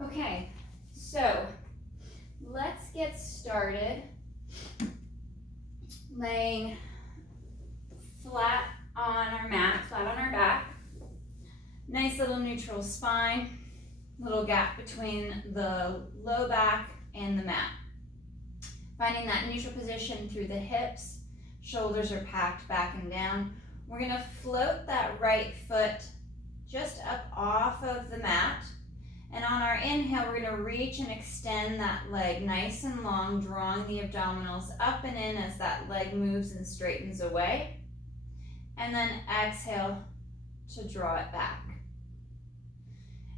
Okay, so let's get started laying flat on our mat, flat on our back. Nice little neutral spine, little gap between the low back and the mat. Finding that neutral position through the hips, shoulders are packed back and down. We're gonna float that right foot just up off of the mat. And on our inhale, we're gonna reach and extend that leg nice and long, drawing the abdominals up and in as that leg moves and straightens away. And then exhale to draw it back.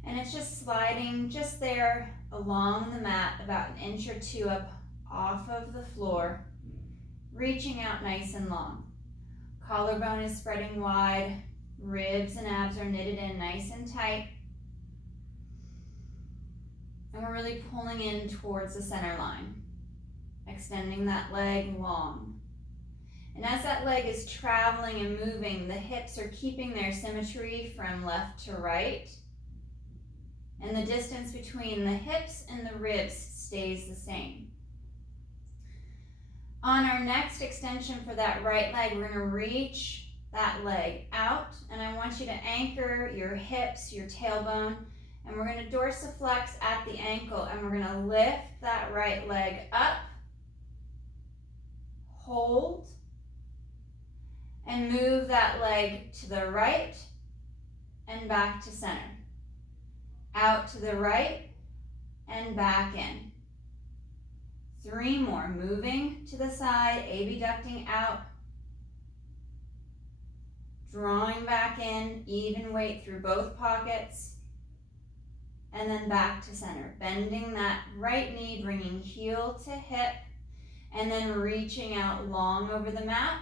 And it's just sliding just there along the mat, about an inch or two up off of the floor, reaching out nice and long. Collarbone is spreading wide, ribs and abs are knitted in nice and tight. And we're really pulling in towards the center line, extending that leg long. And as that leg is traveling and moving, the hips are keeping their symmetry from left to right. And the distance between the hips and the ribs stays the same. On our next extension for that right leg, we're gonna reach that leg out, and I want you to anchor your hips, your tailbone, and we're gonna dorsiflex at the ankle, and we're gonna lift that right leg up, hold, and move that leg to the right and back to center. Out to the right and back in. 3 more, moving to the side, abducting out, drawing back in, even weight through both pockets, and then back to center. Bending that right knee, bringing heel to hip, and then reaching out long over the mat,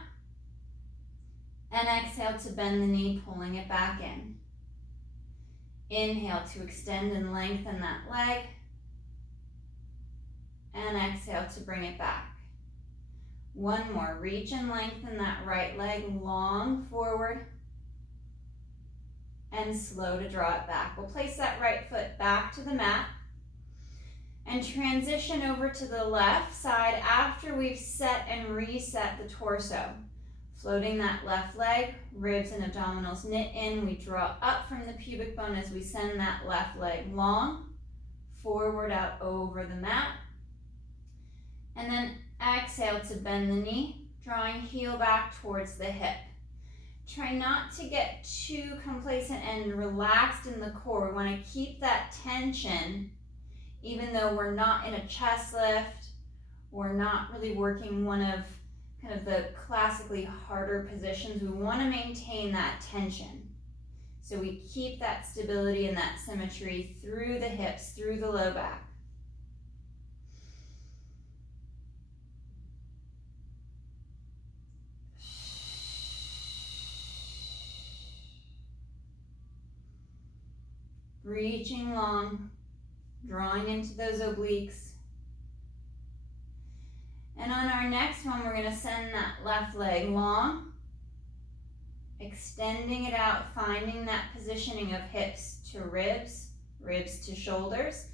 and exhale to bend the knee, pulling it back in. Inhale to extend and lengthen that leg, and exhale to bring it back. 1 more, reach and lengthen that right leg long forward, and slow to draw it back. We'll place that right foot back to the mat, and transition over to the left side after we've set and reset the torso. Floating that left leg, ribs and abdominals knit in. We draw up from the pubic bone as we send that left leg long, forward out over the mat. And then exhale to bend the knee, drawing heel back towards the hip. Try not to get too complacent and relaxed in the core. We want to keep that tension, even though we're not in a chest lift, we're not really working one of kind of the classically harder positions. We want to maintain that tension. So we keep that stability and that symmetry through the hips, through the low back. Reaching long, drawing into those obliques. And on our next one, we're gonna send that left leg long, extending it out, finding that positioning of hips to ribs, ribs to shoulders.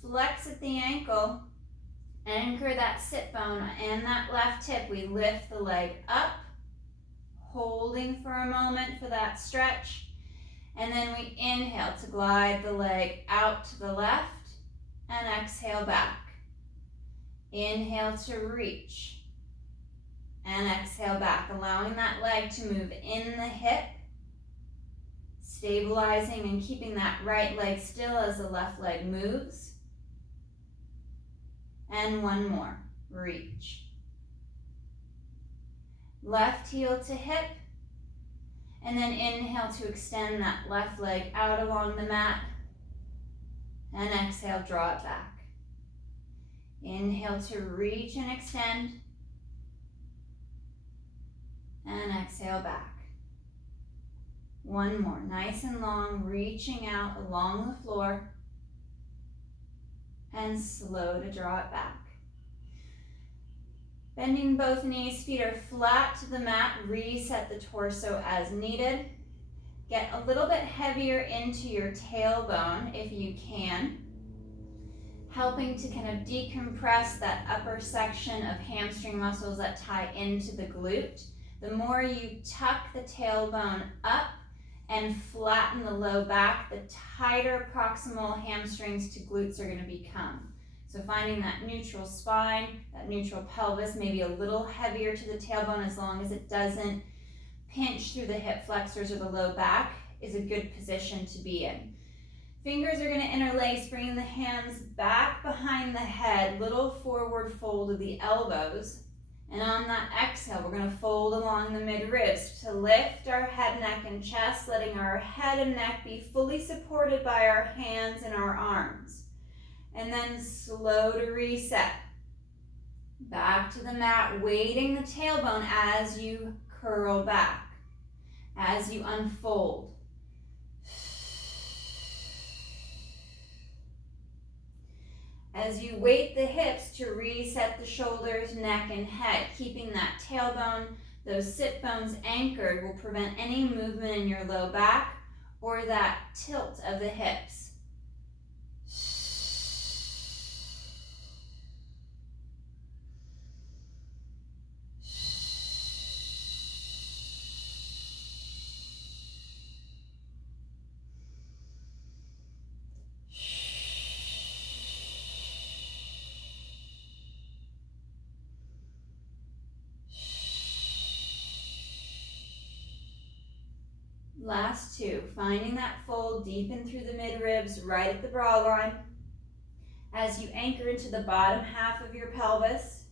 Flex at the ankle, anchor that sit bone and that left hip. We lift the leg up, holding for a moment for that stretch. And then we inhale to glide the leg out to the left and exhale back. Inhale to reach and exhale back, allowing that leg to move in the hip, stabilizing and keeping that right leg still as the left leg moves. And 1 more, reach. Left heel to hip, and then inhale to extend that left leg out along the mat, and exhale, draw it back. Inhale to reach and extend, and exhale back. 1 more, nice and long, reaching out along the floor, and slow to draw it back. Bending both knees, feet are flat to the mat, reset the torso as needed. Get a little bit heavier into your tailbone if you can. helping to kind of decompress that upper section of hamstring muscles that tie into the glute. The more you tuck the tailbone up and flatten the low back, the tighter proximal hamstrings to glutes are going to become. So finding that neutral spine, that neutral pelvis, maybe a little heavier to the tailbone as long as it doesn't pinch through the hip flexors or the low back, is a good position to be in. Fingers are going to interlace, bringing the hands back behind the head, little forward fold of the elbows. And on that exhale, we're going to fold along the mid-ribs to lift our head, neck, and chest, letting our head and neck be fully supported by our hands and our arms. And then slow to reset. Back to the mat, weighting the tailbone as you curl back, as you unfold. As you weight the hips to reset the shoulders, neck, and head, keeping that tailbone, those sit bones anchored will prevent any movement in your low back or that tilt of the hips. Last two, finding that fold deep in through the mid-ribs, right at the bra line. As you anchor into the bottom half of your pelvis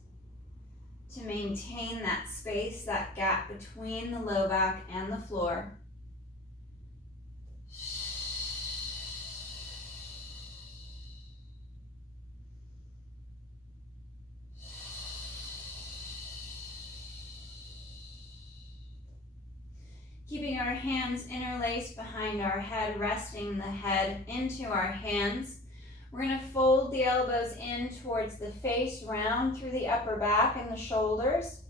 to maintain that space, that gap between the low back and the floor. Keeping our hands interlaced behind our head, resting the head into our hands. We're going to fold the elbows in towards the face, round through the upper back and the shoulders.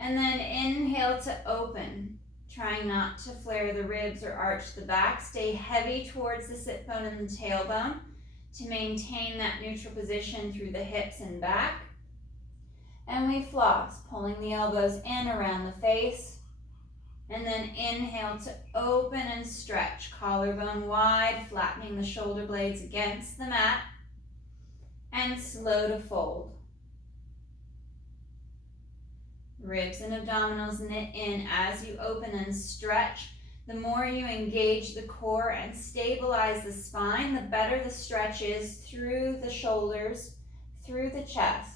And then inhale to open, trying not to flare the ribs or arch the back. Stay heavy towards the sit bone and the tailbone to maintain that neutral position through the hips and back. And we floss, pulling the elbows in around the face. And then inhale to open and stretch, collarbone wide, flattening the shoulder blades against the mat, and slow to fold. Ribs and abdominals knit in as you open and stretch. The more you engage the core and stabilize the spine, the better the stretch is through the shoulders, through the chest.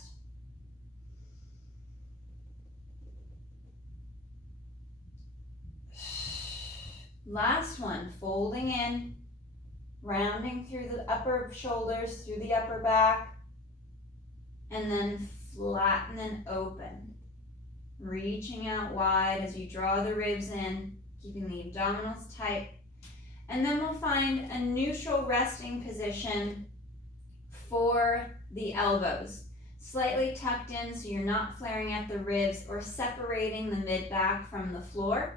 Last one, folding in, rounding through the upper shoulders, through the upper back, and then flatten and open. Reaching out wide as you draw the ribs in, keeping the abdominals tight. And then we'll find a neutral resting position for the elbows. Slightly tucked in so you're not flaring at the ribs or separating the mid-back from the floor.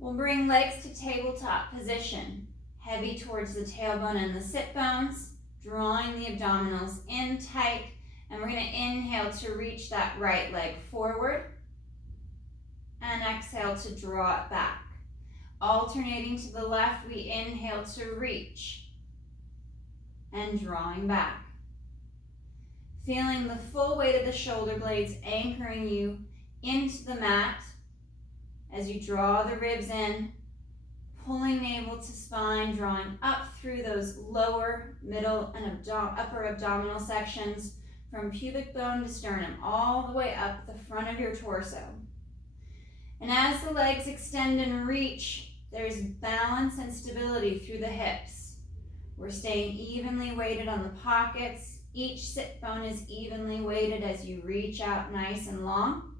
We'll bring legs to tabletop position, heavy towards the tailbone and the sit bones, drawing the abdominals in tight, and we're going to inhale to reach that right leg forward, and exhale to draw it back. Alternating to the left, we inhale to reach, and drawing back. Feeling the full weight of the shoulder blades anchoring you into the mat, as you draw the ribs in, pulling navel to spine, drawing up through those lower, middle, and upper abdominal sections from pubic bone to sternum, all the way up the front of your torso. And as the legs extend and reach, there's balance and stability through the hips. We're staying evenly weighted on the pockets. Each sit bone is evenly weighted as you reach out nice and long.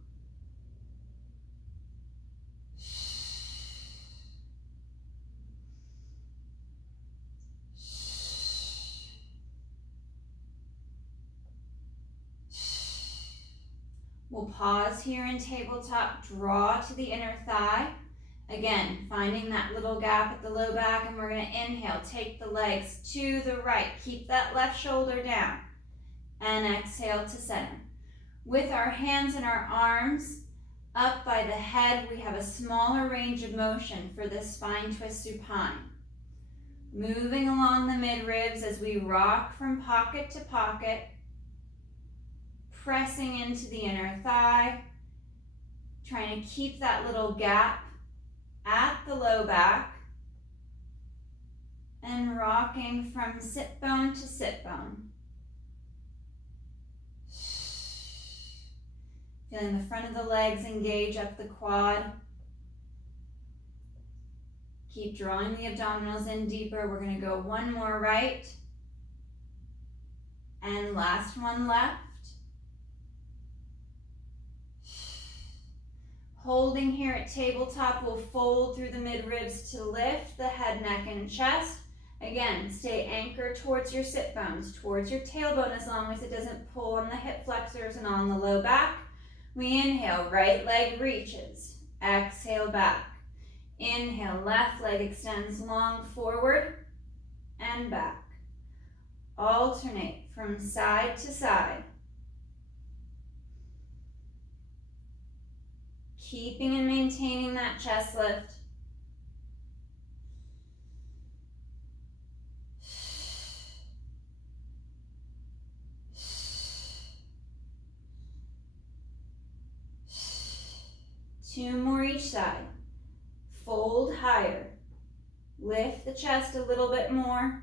We'll pause here in tabletop, draw to the inner thigh. Again, finding that little gap at the low back, and we're going to inhale, take the legs to the right. Keep that left shoulder down. And exhale to center. With our hands and our arms up by the head, we have a smaller range of motion for this spine twist supine. Moving along the mid-ribs as we rock from pocket to pocket, pressing into the inner thigh, trying to keep that little gap at the low back, and rocking from sit bone to sit bone. Feeling the front of the legs engage up the quad. Keep drawing the abdominals in deeper. We're going to go one more right. And last one left. Holding here at tabletop, we'll fold through the mid-ribs to lift the head, neck, and chest. Again, stay anchored towards your sit bones, towards your tailbone as long as it doesn't pull on the hip flexors and on the low back. We inhale, right leg reaches. Exhale back. Inhale, left leg extends long forward and back. Alternate from side to side. Keeping and maintaining that chest lift. Two more each side. Fold higher. Lift the chest a little bit more.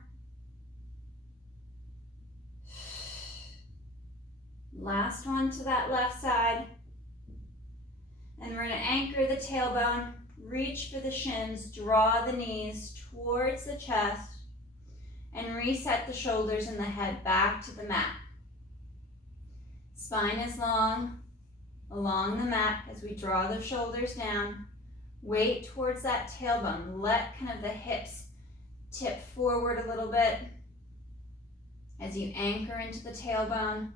Last one to that left side. And we're going to anchor the tailbone, reach for the shins, draw the knees towards the chest, and reset the shoulders and the head back to the mat. Spine is long along the mat as we draw the shoulders down. Weight towards that tailbone. Let kind of the hips tip forward a little bit as you anchor into the tailbone.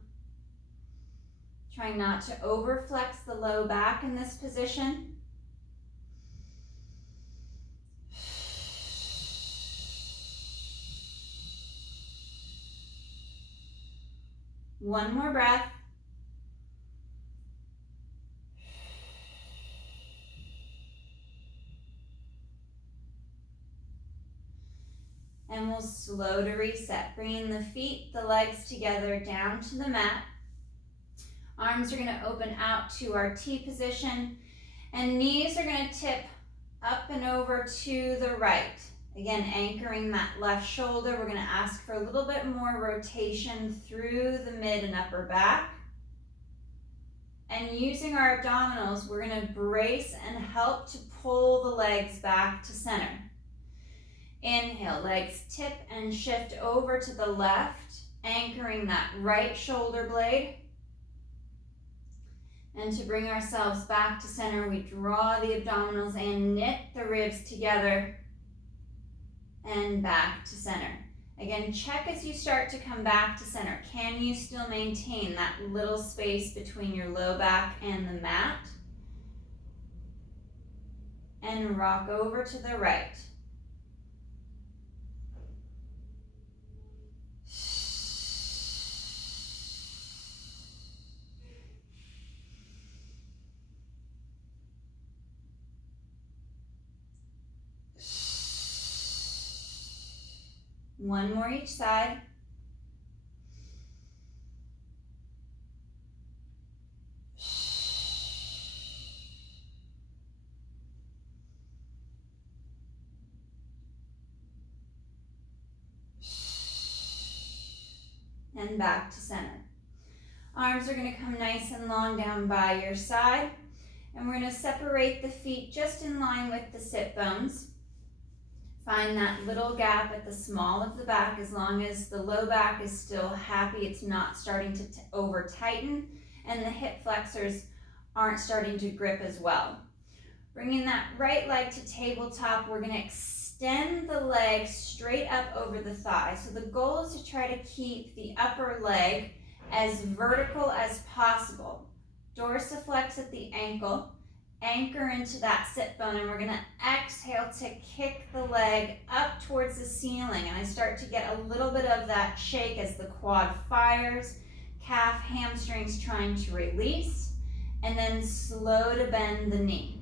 Trying not to overflex the low back in this position. One more breath. And we'll slow to reset, bringing the feet, the legs together down to the mat. Arms are going to open out to our T position, and knees are going to tip up and over to the right. Again, anchoring that left shoulder. We're going to ask for a little bit more rotation through the mid and upper back. And using our abdominals, we're going to brace and help to pull the legs back to center. Inhale, legs tip and shift over to the left, anchoring that right shoulder blade. And to bring ourselves back to center, we draw the abdominals and knit the ribs together and back to center. Again, check as you start to come back to center. Can you still maintain that little space between your low back and the mat? And rock over to the right. One more each side. And back to center. Arms are going to come nice and long down by your side. And we're going to separate the feet just in line with the sit bones. Find that little gap at the small of the back as long as the low back is still happy. It's not starting to over tighten and the hip flexors aren't starting to grip as well. Bringing that right leg to tabletop, we're going to extend the leg straight up over the thigh. So the goal is to try to keep the upper leg as vertical as possible. Dorsiflex at the ankle, Anchor into that sit bone, and we're gonna exhale to kick the leg up towards the ceiling. And I start to get a little bit of that shake as the quad fires, calf, hamstrings trying to release, and then slow to bend the knee.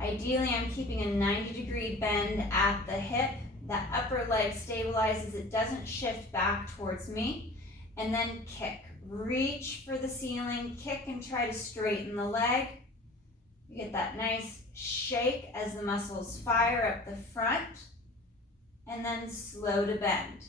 Ideally, I'm keeping a 90-degree bend at the hip. That upper leg stabilizes, it doesn't shift back towards me. And then kick. Reach for the ceiling, kick and try to straighten the leg. You get that nice shake as the muscles fire up the front, and then slow to bend.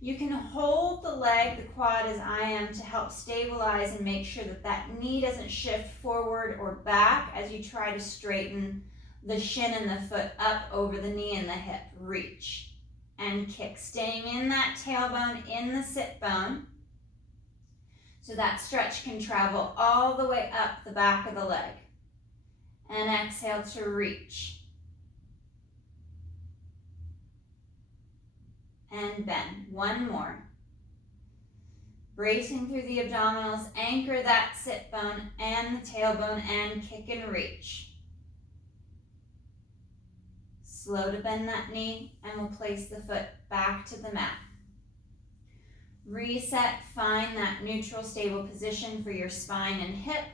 You can hold the leg, the quad, as I am to help stabilize and make sure that that knee doesn't shift forward or back as you try to straighten the shin and the foot up over the knee and the hip. Reach and kick, staying in that tailbone, in the sit bone, so that stretch can travel all the way up the back of the leg. And exhale to reach. And bend. One more. Bracing through the abdominals, anchor that sit bone and the tailbone and kick and reach. Slow to bend that knee, and we'll place the foot back to the mat. Reset, find that neutral, stable position for your spine and hip.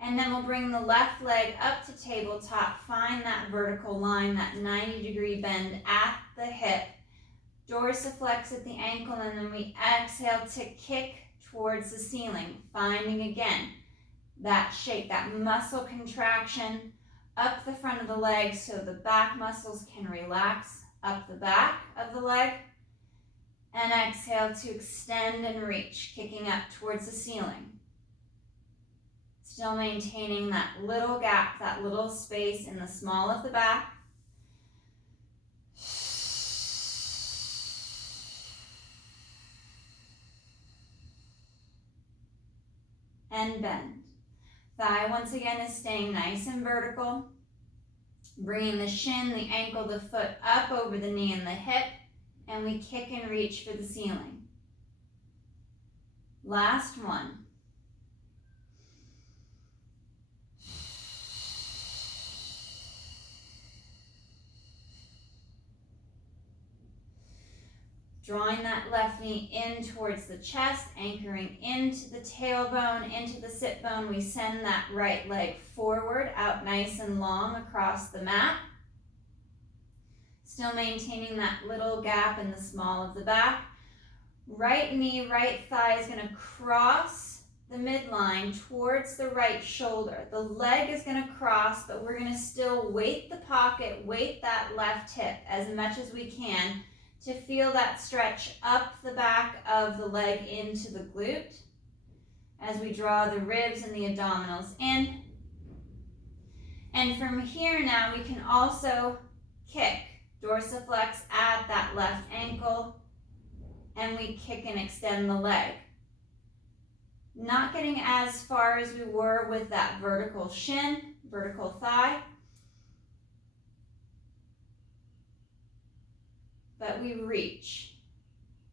And then we'll bring the left leg up to tabletop, find that vertical line, that 90-degree bend at the hip. Dorsiflex at the ankle, and then we exhale to kick towards the ceiling, finding again that shake, that muscle contraction up the front of the leg so the back muscles can relax up the back of the leg. And exhale to extend and reach, kicking up towards the ceiling. Still maintaining that little gap, that little space in the small of the back. And bend. Thigh once again is staying nice and vertical. Bringing the shin, the ankle, the foot up over the knee and the hip. And we kick and reach for the ceiling. Last one. Drawing that left knee in towards the chest, anchoring into the tailbone, into the sit bone. We send that right leg forward, out nice and long across the mat. Still maintaining that little gap in the small of the back. Right knee, right thigh is going to cross the midline towards the right shoulder. The leg is going to cross, but we're going to still weight the pocket, weight that left hip as much as we can to feel that stretch up the back of the leg into the glute as we draw the ribs and the abdominals in. And from here now we can also kick, dorsiflex at that left ankle, and we kick and extend the leg. Not getting as far as we were with that vertical shin, vertical thigh, but we reach.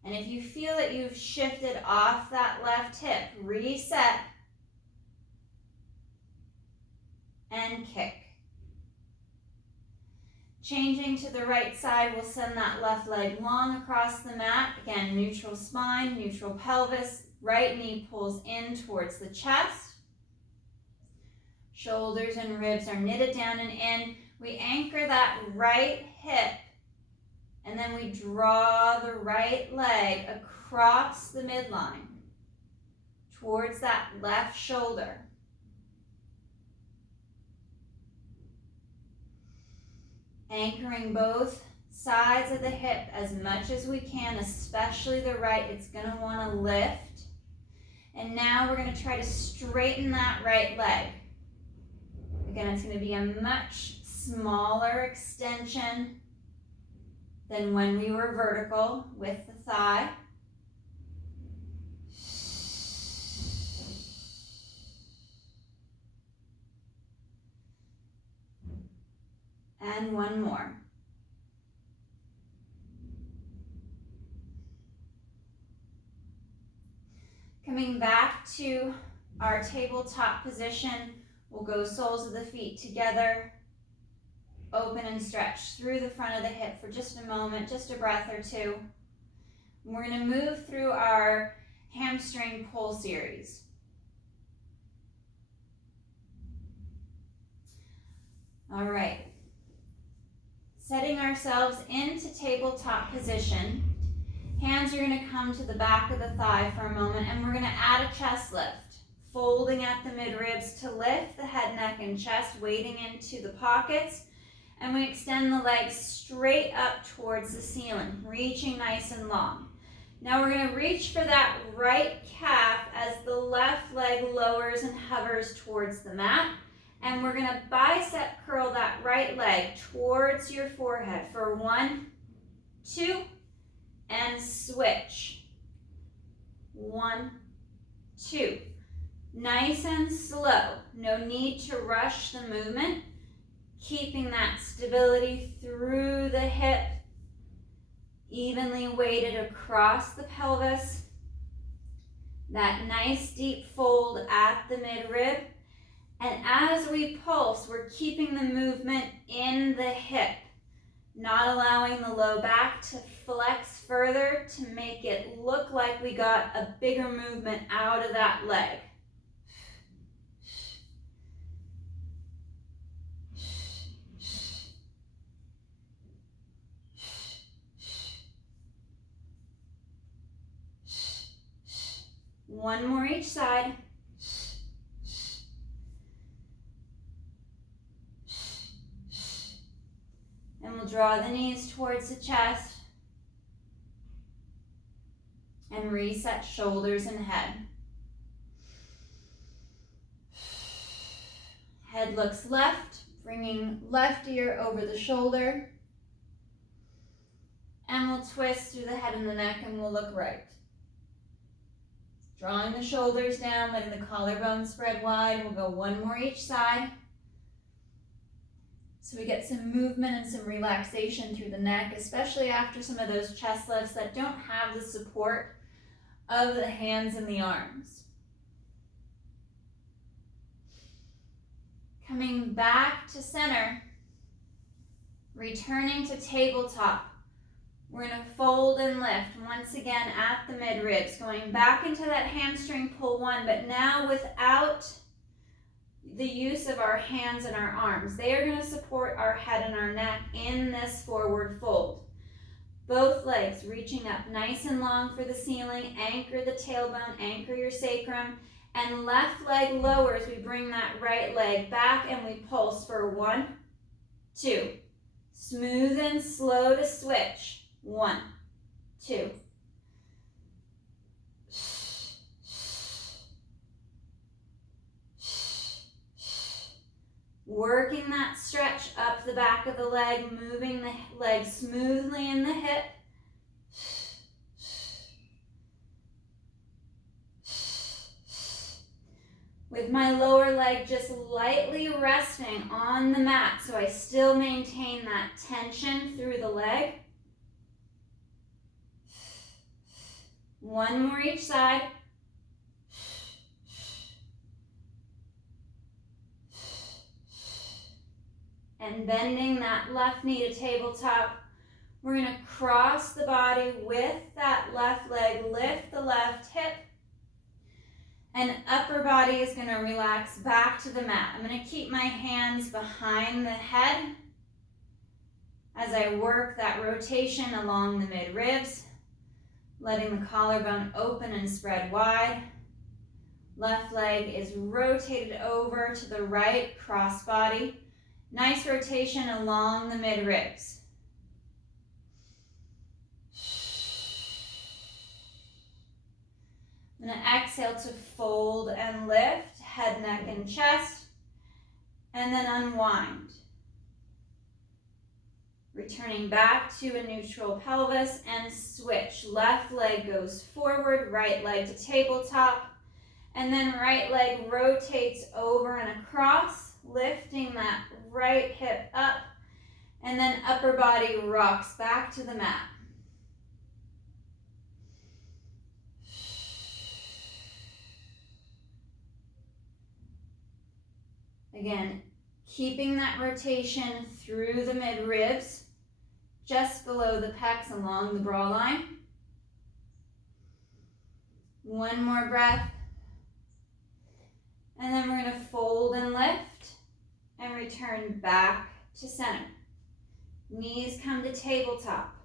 And if you feel that you've shifted off that left hip, reset and kick. Changing to the right side, we'll send that left leg long across the mat. Again, neutral spine, neutral pelvis. Right knee pulls in towards the chest. Shoulders and ribs are knitted down and in. We anchor that right hip, and then we draw the right leg across the midline towards that left shoulder. Anchoring both sides of the hip as much as we can, especially the right. It's going to want to lift. And now we're going to try to straighten that right leg. Again, it's going to be a much smaller extension than when we were vertical with the thigh. And one more. Coming back to our tabletop position, We'll go soles of the feet together, open and stretch through the front of the hip for just a moment, just a breath or two. We're going to move through our hamstring pull series. All right. Setting ourselves into tabletop position. Hands are going to come to the back of the thigh for a moment, and we're going to add a chest lift. Folding at the mid-ribs to lift the head, neck, and chest, wading into the pockets. And we extend the legs straight up towards the ceiling, reaching nice and long. Now we're going to reach for that right calf as the left leg lowers and hovers towards the mat. And we're going to bicep curl that right leg towards your forehead for 1, 2, and switch. 1, 2. Nice and slow. No need to rush the movement. Keeping that stability through the hip, evenly weighted across the pelvis. That nice deep fold at the midrib. And as we pulse, we're keeping the movement in the hip, not allowing the low back to flex further to make it look like we got a bigger movement out of that leg. One more each side. And we'll draw the knees towards the chest. And reset shoulders and head. Head looks left, bringing left ear over the shoulder. And we'll twist through the head and the neck, and we'll look right. Drawing the shoulders down, letting the collarbone spread wide. We'll go one more each side. So we get some movement and some relaxation through the neck, especially after some of those chest lifts that don't have the support of the hands and the arms. Coming back to center, returning to tabletop. We're going to fold and lift once again at the mid-ribs, going back into that hamstring pull 1, but now without the use of our hands and our arms. They are going to support our head and our neck in this forward fold. Both legs reaching up nice and long for the ceiling. Anchor the tailbone, anchor your sacrum, and left leg lowers. We bring that right leg back and we pulse for 1, 2. Smooth and slow to switch. 1, 2. Working that stretch up the back of the leg, moving the leg smoothly in the hip. With my lower leg just lightly resting on the mat, so I still maintain that tension through the leg. One more each side. And bending that left knee to tabletop. We're going to cross the body with that left leg, lift the left hip. And upper body is going to relax back to the mat. I'm going to keep my hands behind the head as I work that rotation along the mid-ribs, letting the collarbone open and spread wide. Left leg is rotated over to the right, cross body. Nice rotation along the mid-ribs. I'm going to exhale to fold and lift, head, neck, and chest, and then unwind. Returning back to a neutral pelvis and switch. Left leg goes forward, right leg to tabletop, and then right leg rotates over and across, lifting that right hip up, and then upper body rocks back to the mat. Again, keeping that rotation through the mid-ribs, just below the pecs along the bra line. One more breath. And then we're going to fold and lift and return back to center. Knees come to tabletop.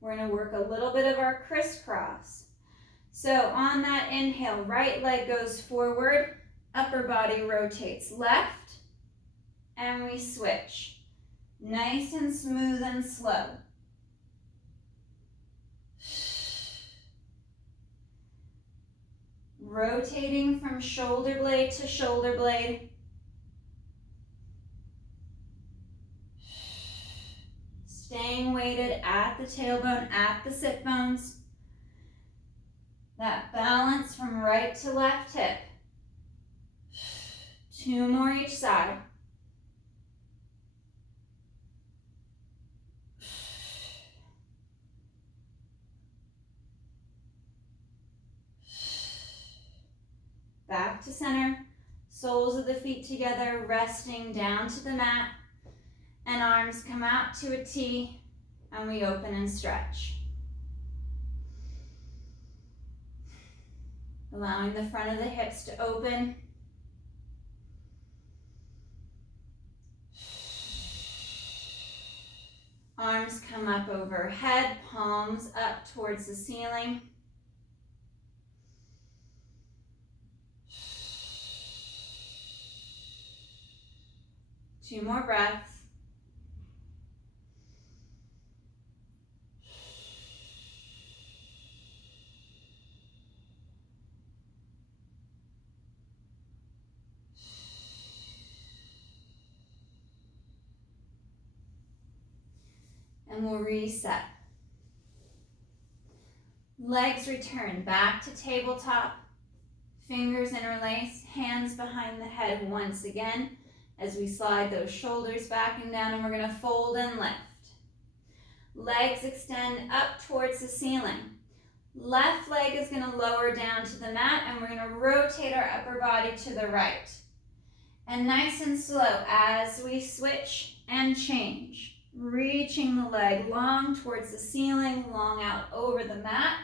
We're going to work a little bit of our crisscross. So on that inhale, right leg goes forward, upper body rotates left, and we switch. Nice and smooth and slow. Rotating from shoulder blade to shoulder blade. Staying weighted at the tailbone, at the sit bones. That balance from right to left hip. 2 more each side. Back to center, soles of the feet together, resting down to the mat, and arms come out to a T, and we open and stretch. Allowing the front of the hips to open. Arms come up overhead, palms up towards the ceiling. Two more breaths. And we'll reset. Legs return back to tabletop. Fingers interlace, hands behind the head once again as we slide those shoulders back and down, and we're going to fold and lift. Legs extend up towards the ceiling. Left leg is going to lower down to the mat, and we're going to rotate our upper body to the right. And nice and slow as we switch and change. Reaching the leg long towards the ceiling, long out over the mat.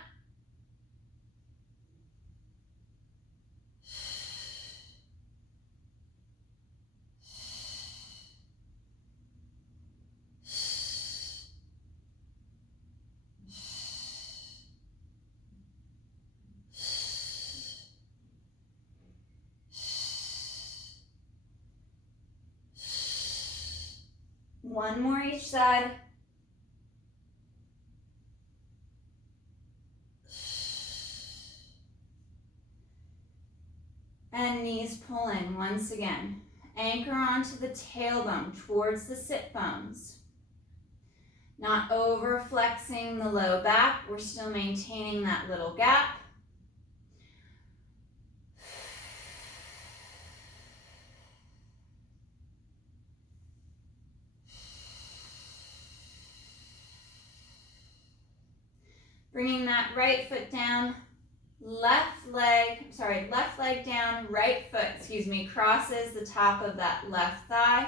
One more each side. And knees pull in once again. Anchor onto the tailbone towards the sit bones. Not over flexing the low back. We're still maintaining that little gap. Bringing that right foot down, left leg down, right foot, crosses the top of that left thigh.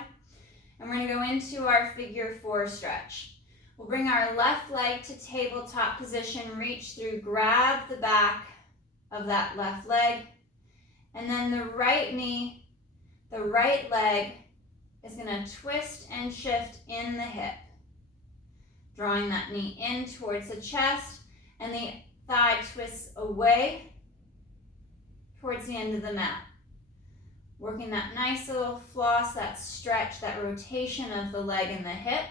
And we're going to go into our figure 4 stretch. We'll bring our left leg to tabletop position, reach through, grab the back of that left leg, and then the right knee, the right leg is going to twist and shift in the hip, drawing that knee in towards the chest, and the thigh twists away towards the end of the mat. Working that nice little floss, that stretch, that rotation of the leg and the hip.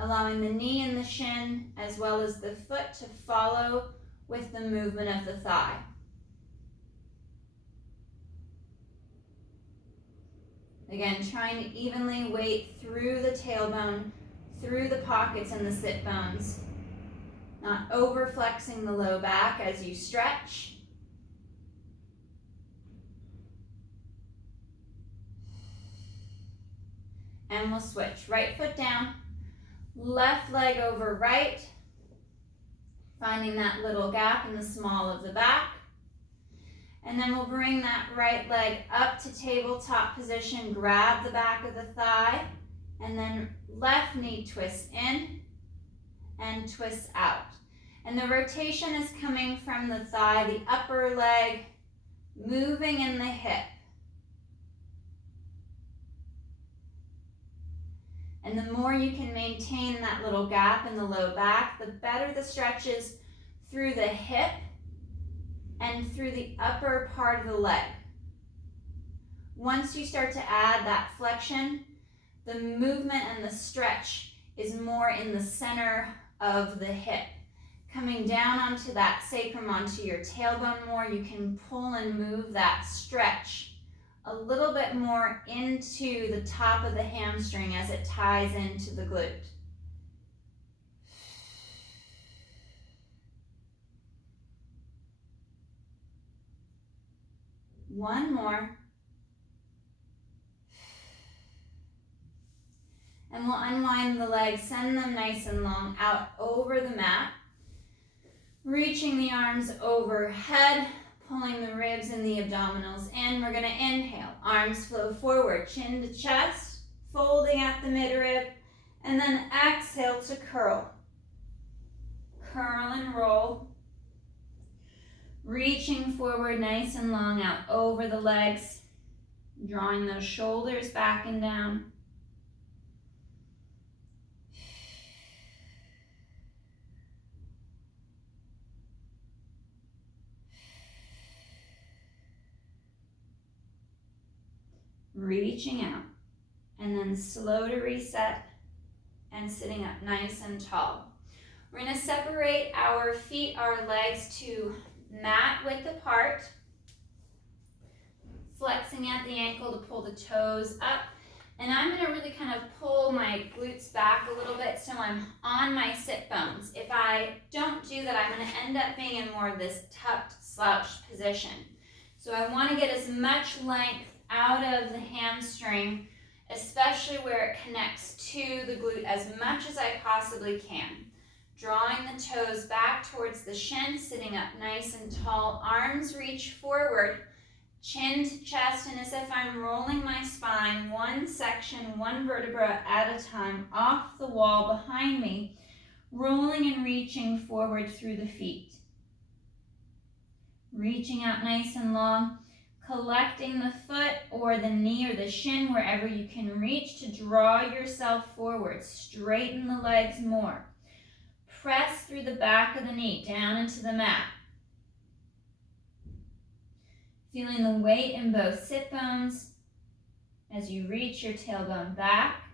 Allowing the knee and the shin, as well as the foot, to follow with the movement of the thigh. Again, trying to evenly weight through the tailbone, through the pockets and the sit bones. Not over flexing the low back as you stretch. And we'll switch. Right foot down, left leg over right, finding that little gap in the small of the back. And then we'll bring that right leg up to tabletop position, grab the back of the thigh, and then left knee twists in and twists out. And the rotation is coming from the thigh, the upper leg, moving in the hip. And the more you can maintain that little gap in the low back, the better the stretches through the hip and through the upper part of the leg. Once you start to add that flexion, the movement and the stretch is more in the center of the hip. Coming down onto that sacrum, onto your tailbone more, you can pull and move that stretch a little bit more into the top of the hamstring as it ties into the glute. One more. And we'll unwind the legs, send them nice and long out over the mat. Reaching the arms overhead, pulling the ribs and the abdominals in. We're going to inhale, arms flow forward, chin to chest, folding at the midrib, and then exhale to curl. Curl and roll. Reaching forward nice and long out over the legs, drawing those shoulders back and down. Reaching out, and then slow to reset and sitting up nice and tall. We're going to separate our feet, our legs to mat width apart, flexing at the ankle to pull the toes up, and I'm going to really kind of pull my glutes back a little bit so I'm on my sit bones. If I don't do that, I'm going to end up being in more of this tucked, slouched position. So I want to get as much length out of the hamstring, especially where it connects to the glute, as much as I possibly can. Drawing the toes back towards the shin, sitting up nice and tall, arms reach forward, chin to chest, and as if I'm rolling my spine, one section, one vertebra at a time, off the wall behind me, rolling and reaching forward through the feet. Reaching out nice and long, collecting the foot or the knee or the shin wherever you can reach to draw yourself forward. Straighten the legs more. Press through the back of the knee down into the mat. Feeling the weight in both sit bones as you reach your tailbone back.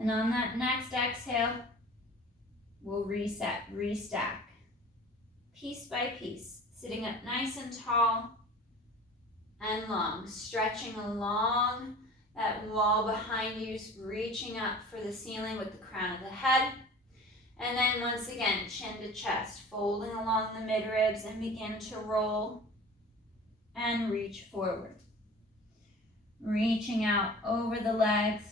And on that next exhale, we'll reset, restack, piece by piece, sitting up nice and tall and long, stretching along that wall behind you, reaching up for the ceiling with the crown of the head. And then once again, chin to chest, folding along the midribs and begin to roll and reach forward. Reaching out over the legs.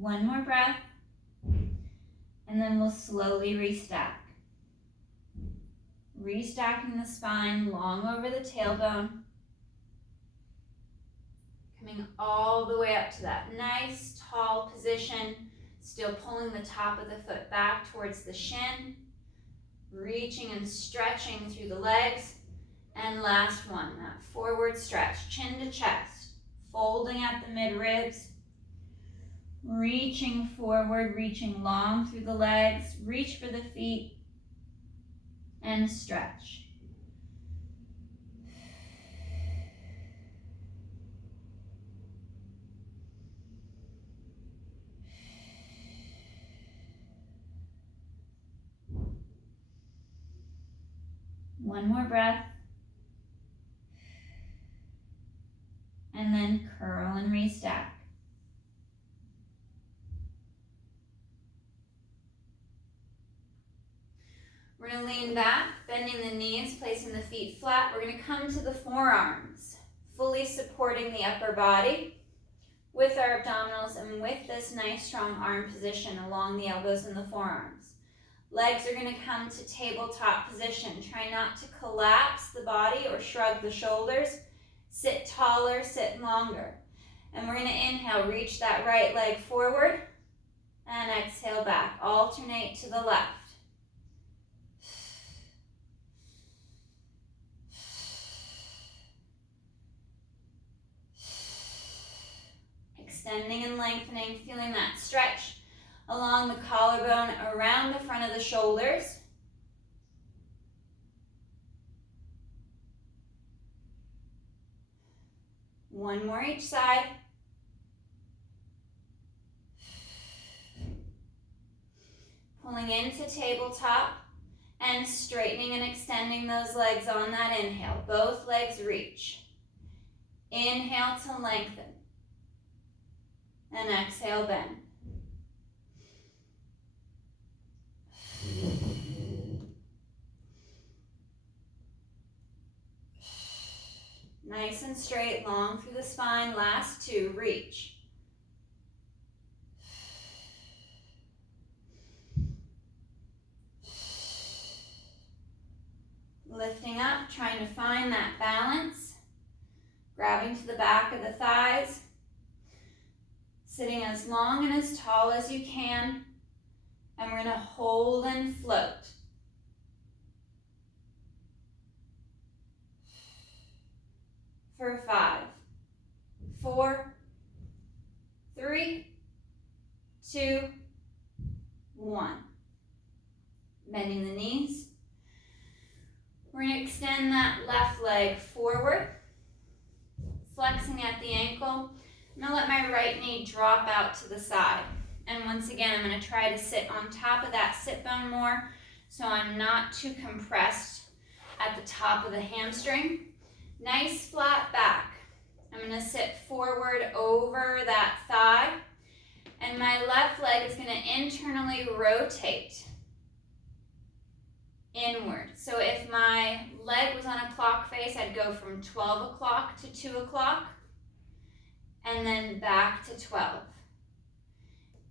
One more breath, and then we'll slowly restack. Restacking the spine long over the tailbone. Coming all the way up to that nice tall position, still pulling the top of the foot back towards the shin, reaching and stretching through the legs. And last one, that forward stretch, chin to chest, folding at the midribs. Reaching forward, reaching long through the legs, reach for the feet, and stretch. One more breath. and then curl and restack. We're going to lean back, bending the knees, placing the feet flat. We're going to come to the forearms, fully supporting the upper body with our abdominals and with this nice strong arm position along the elbows and the forearms. Legs are going to come to tabletop position. Try not to collapse the body or shrug the shoulders. Sit taller, sit longer. And we're going to inhale, reach that right leg forward, and exhale back. Alternate to the left. Extending and lengthening, feeling that stretch along the collarbone, around the front of the shoulders. One more each side. Pulling into tabletop and straightening and extending those legs on that inhale. Both legs reach. Inhale to lengthen. And exhale, bend. Nice and straight, long through the spine. Last two, reach. Lifting up, trying to find that balance. Grabbing to the back of the thighs. Sitting as long and as tall as you can. And we're going to hold and float. For 5, 4, 3, 2, 1. Bending the knees. We're going to extend that left leg forward, flexing at the ankle. I'm going to let my right knee drop out to the side. And once again, I'm going to try to sit on top of that sit bone more so I'm not too compressed at the top of the hamstring. Nice flat back. I'm going to sit forward over that thigh. And my left leg is going to internally rotate inward. So if my leg was on a clock face, I'd go from 12 o'clock to 2 o'clock. And then back to 12.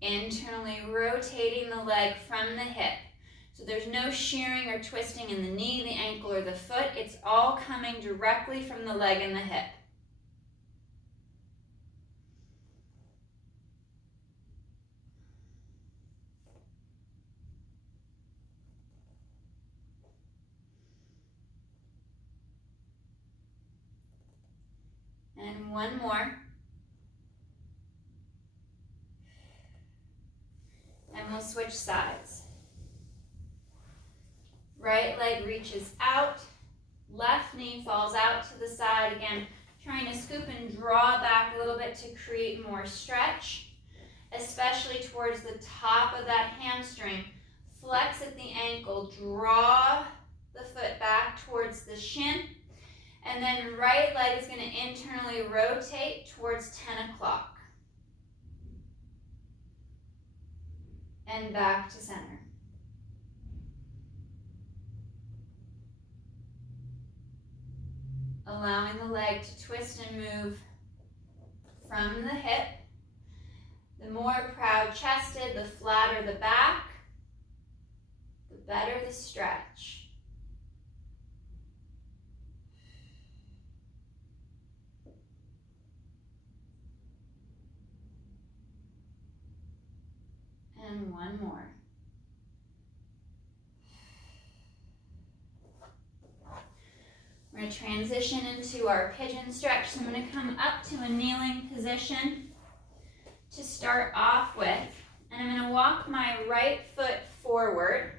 Internally rotating the leg from the hip. So there's no shearing or twisting in the knee, the ankle, or the foot. It's all coming directly from the leg and the hip. And one more. And we'll switch sides. Right leg reaches out, left knee falls out to the side. Again, trying to scoop and draw back a little bit to create more stretch, especially towards the top of that hamstring. Flex at the ankle, draw the foot back towards the shin, and then right leg is going to internally rotate towards 10 o'clock. And back to center. Allowing the leg to twist and move from the hip. The more proud chested, the flatter the back, the better the stretch. And one more. We're going to transition into our pigeon stretch. So I'm going to come up to a kneeling position to start off with. And I'm going to walk my right foot forward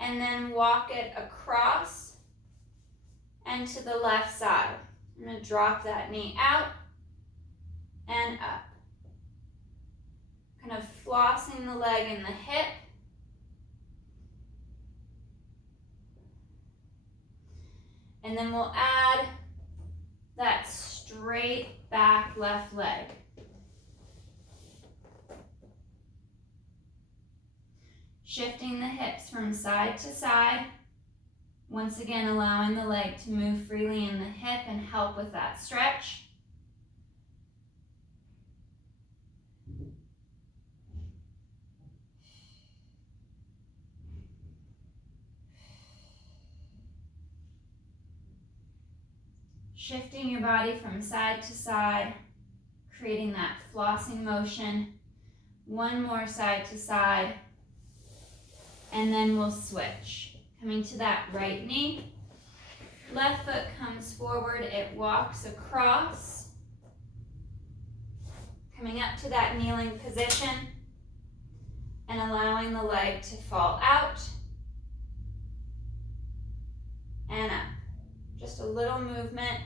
and then walk it across and to the left side. I'm going to drop that knee out and up. Kind of flossing the leg and the hip. And then we'll add that straight back left leg. Shifting the hips from side to side. Once again, allowing the leg to move freely in the hip and help with that stretch. Shifting your body from side to side, creating that flossing motion. One more side to side, and then we'll switch. Coming to that right knee, left foot comes forward, it walks across. Coming up to that kneeling position, and allowing the leg to fall out, and up. Just a little movement.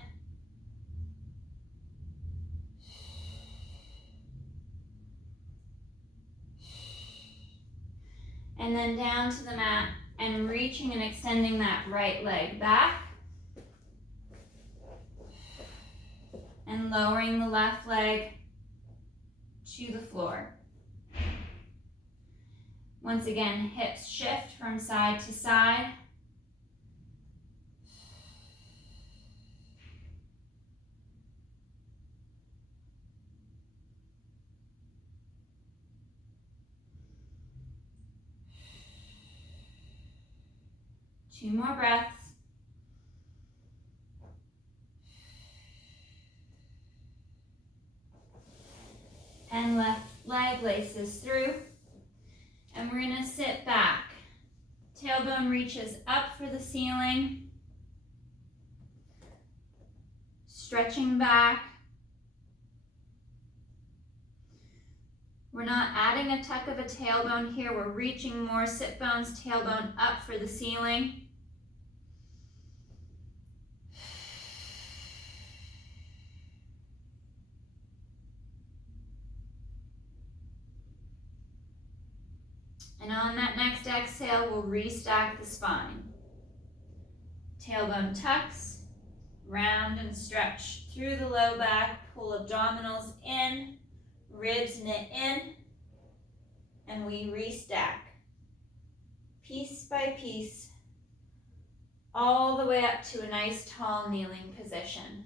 And then down to the mat and reaching and extending that right leg back. And lowering the left leg to the floor. Once again, hips shift from side to side. Two more breaths. And left leg laces through. And we're going to sit back. Tailbone reaches up for the ceiling. Stretching back. We're not adding a tuck of a tailbone here. We're reaching more sit bones, tailbone up for the ceiling. And on that next exhale, we'll restack the spine. Tailbone tucks, round and stretch through the low back, pull abdominals in, ribs knit in, and we restack. Piece by piece, all the way up to a nice tall kneeling position.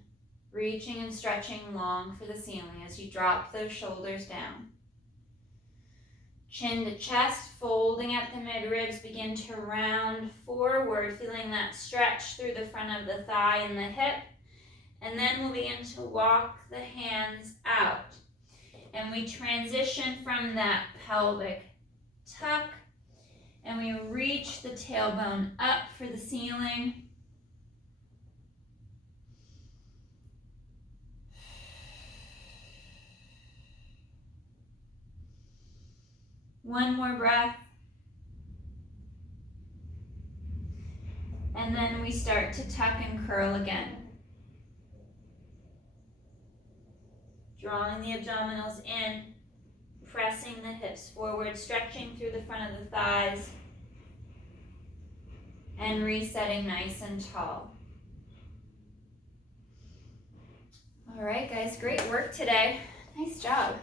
Reaching and stretching long for the ceiling as you drop those shoulders down. Chin to chest, folding at the mid-ribs, begin to round forward, feeling that stretch through the front of the thigh and the hip. And then we'll begin to walk the hands out. And we transition from that pelvic tuck, and we reach the tailbone up for the ceiling. One more breath. And then we start to tuck and curl again. Drawing the abdominals in, pressing the hips forward, stretching through the front of the thighs, and resetting nice and tall. All right, guys, great work today. Nice job.